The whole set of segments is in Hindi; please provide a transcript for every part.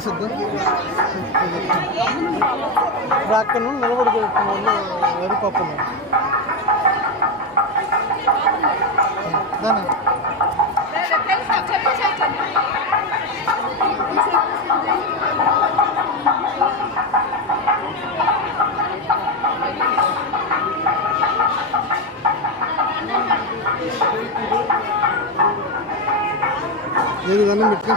సిద్ధం. ఇప్పుడు అక్కడ నుండి నిలబడిపోతున్నాను వరి పప్పులు దాని? ఏది దండం పెట్టుకో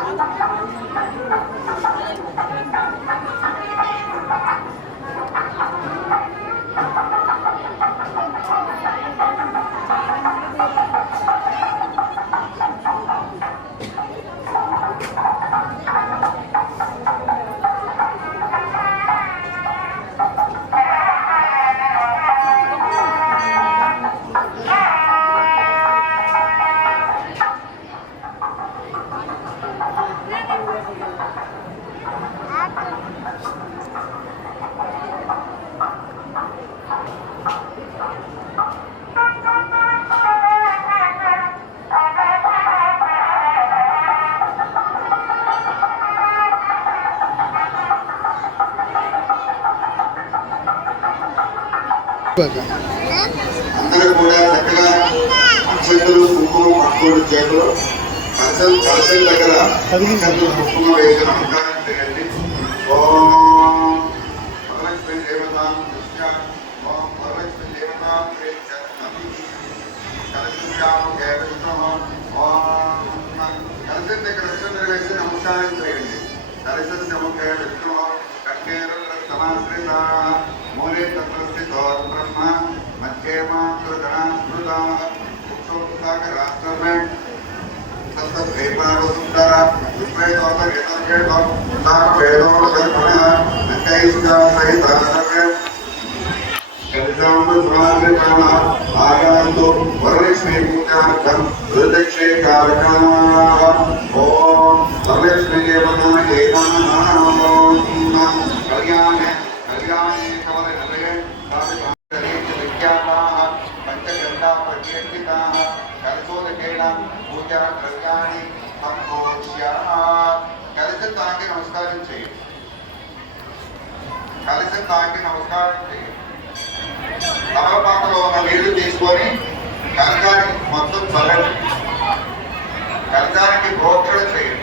అందరూ కూడా చక్కగా అక్షంతలు కుంకుమ పట్టుకోండి చేతులు కలసం కలసం దగ్గర అక్షంతలు కుంకుమ వేసి నమస్కారం చేయండి ఓం వరలక్ష్మి దేవతాం ఓం వరలక్ష్మి దేవతాం నమిః. కలశంయాం కేవలం ఓం కలశం దగ్గర అక్షంతలు వేసి నమస్కారం చేయండి కలశం నమకే విష్ణు కట్టేరు సమాశ్రిత मूले तत्वस्थितो ब्रह्म, मध्ये मातृगणास्तृतामः पुरुषोत्सागराष्ट्रमेण सप्तद्वैपावसुन्दरा विस्मयतोतगेतोगेतो तारवेदोर्धर्मणः नकैस्कासहितासर्वे आगान्तु वरलक्ष्मीपूजार्थं हृदक्षे कारकाः ॐ वरलक्ष्मीदेवता एवाः తమలపాకలో ఉన్న నీళ్లు తీసుకొని కనకానికి మొత్తం చల్లండి కనకానికి ప్రోక్షణ చేయండి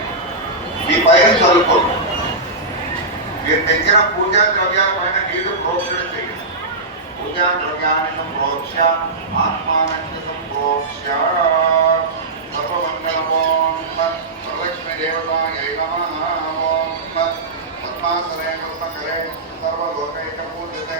మీ పైన చల్లుకోండి మీరు తెచ్చిన పూజా ద్రవ్యాల పైన నీళ్లు ప్రోక్షణ చేయండి పూజా ద్రవ్యాన్ని సంప్రోక్ష ఆత్మానంద సంప్రోక్ష సర్వమంగళమోం వరలక్ష్మీ దేవతాయై నమః ఓం పద్మాసనే కృపకరే సర్వలోకైక పూజితే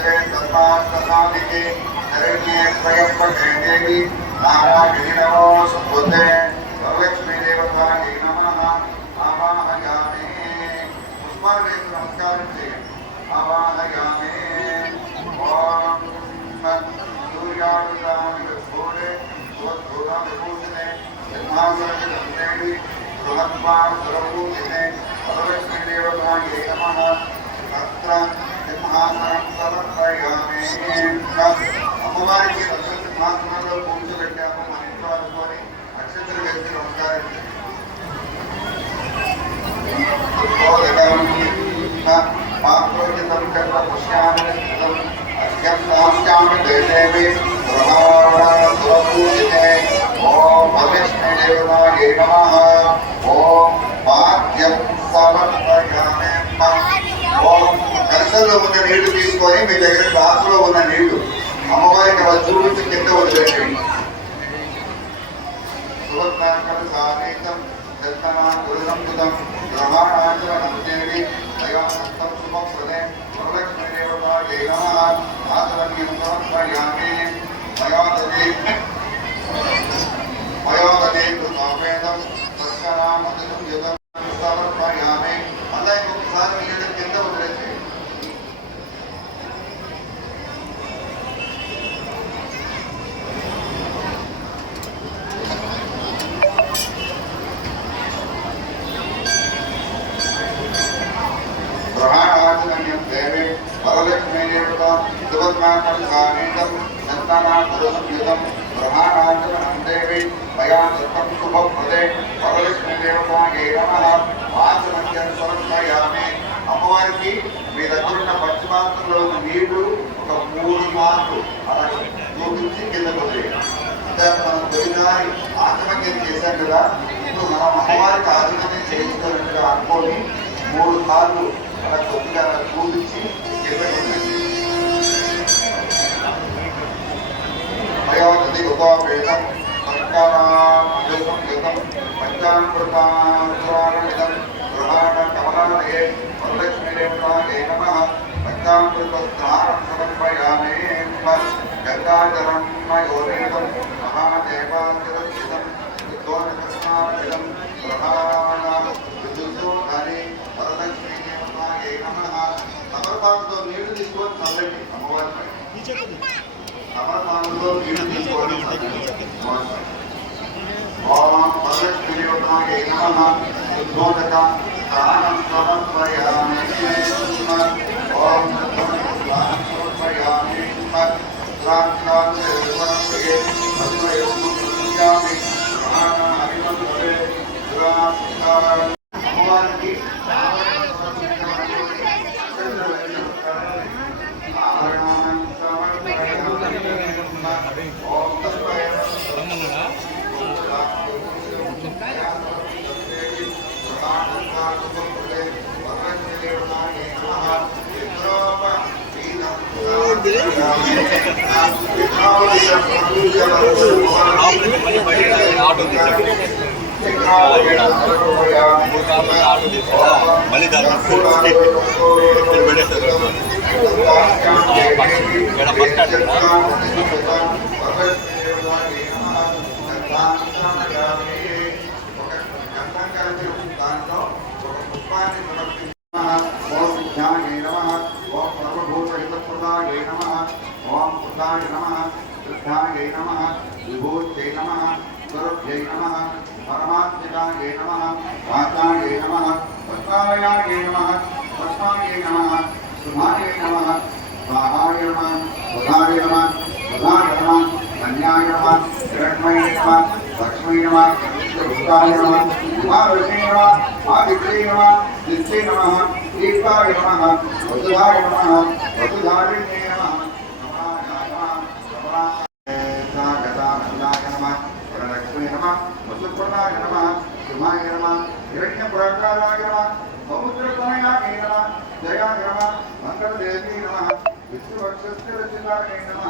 ક્ષેત્રે તથા તથાદિકે દરેકને સ્વયં પર રહેતેવી આવા ગિરિનમો સંબોધે ભગવત્મી દેવતા ગિરિનમઃ આવા હયામે પુષ્પાને નમસ્કાર છે આવા હયામે ઓમ સૂર્યાનુદાન ગોરે ગોધોરા વિભૂતને બ્રહ્માસુર ગંધેવી બૃહત્પાલ પ્રભુ દિને ભગવત્મી દેવતા ગિરિનમઃ તત્ર అమ్మవారికి దక్షిణ సింహాసనంలో కూర్చోబెట్టాము మన ఇంట్లో అనుకొని అక్షంతలు వేసి నమస్కారం పాత్రోచితం కర్మ పుష్యామి అర్ఘ్యం సాంస్యామి దేవి ప్రభావూజితే ఓం వరలక్ష్మీ దేవతాయే నమః ఓం పాద్యం సమర్పయామి ఓం ఉన్న నీళ్ళు తీసుకొని మీ దగ్గర గ్లాసులో ఉన్న నీళ్ళు అమ్మవారికి అలా చూపించి కింద వదిలేసేయండి సువర్ణాకరసానేతం గ్రహాణాచరణ్యం దేవే వరలక్ష్మీదేవత సువర్ణాకరసానేతం దత్తనాకురుసంయుతం గ్రహాణాచరణం దేవి మయా దత్తం శుభం ప్రదే వరలక్ష్మీదేవతాయై నమః ఆచమన్యం సమర్పయామి అమ్మవారికి మీ దగ్గర ఉన్న పశ్చిమాంతంలో ఉన్న నీళ్ళు ఒక మూడు మార్లు అలా చూపించి కింద వదిలేయాలి అంటే మనం తొలిసారి ఆచమన్యం చేశాం కదా ఇప్పుడు మనం అమ్మవారికి ఆత్మహత్యం చేయించుకున్నట్టుగా అనుకోని మూడు సార్లు నాకు కొద్దిగా కూర్చి మయావతి ఉపావేదం పంచానాం పంచాం కృతాం పురాణమిదం గృహాణ కమలాలయే ओम भगवत्प्रियोताय नमः उद्बोधका स्थानं समर्पयामि ओम समर्पयामि साक्षात् सर्वस्य तत्त्वयोः पूजामि प्राणानादिवं भवे दुरात्मकारं మళ్ళీ దాన్ని ఇక్కడ పెట్టేస్తారు ఇక్కడ బస్ స్టాండ్ స్వరూప్యై నమ పరమాత్మికాయ నమ వాచాయ నమ పద్మాలయాయ నమ పద్మాయ నమ సుమాయ నమ స్వాహాయ నమ బుధాయ నమ బుధాయ నమ కన్యాయ నమ హిరణ్మయ నమ లక్ష్మీ నమ రుద్రాయ నమ ఉమావృషే నమ ఆదిత్యై నమ నిత్యై నమ దీపాయ నమ వసుధాయ నమ వసుధారిణ్యే जया नम मंगलदेवी नम विष्णुभक्षस्थिरचिताय नम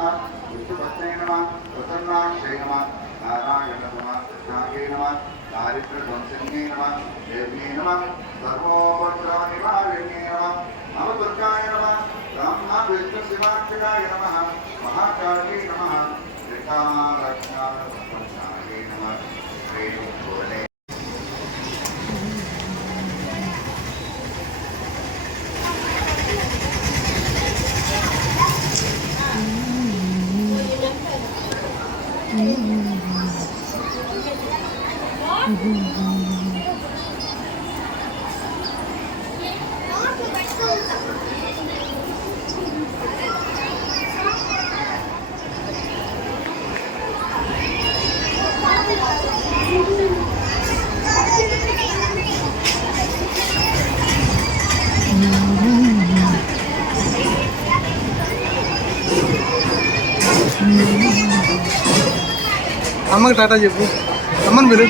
विष्णुभक्तय नम प्रसन्नाक्षय नम नारायण नम नागे नम दारिद्र्यध्वंसिन्ये नम देव्ये नम सर्वोपद्रवनिवारिण्ये नम नम दुर्गाय नम ब्रह्म विष्णुशिवाक्षिणाय नमः महाकाल्ये नमः त्रिकालक्षाय नमः। श्रीं भोले అమ్మకి టాటా చెప్పు. అమ్మని మీరు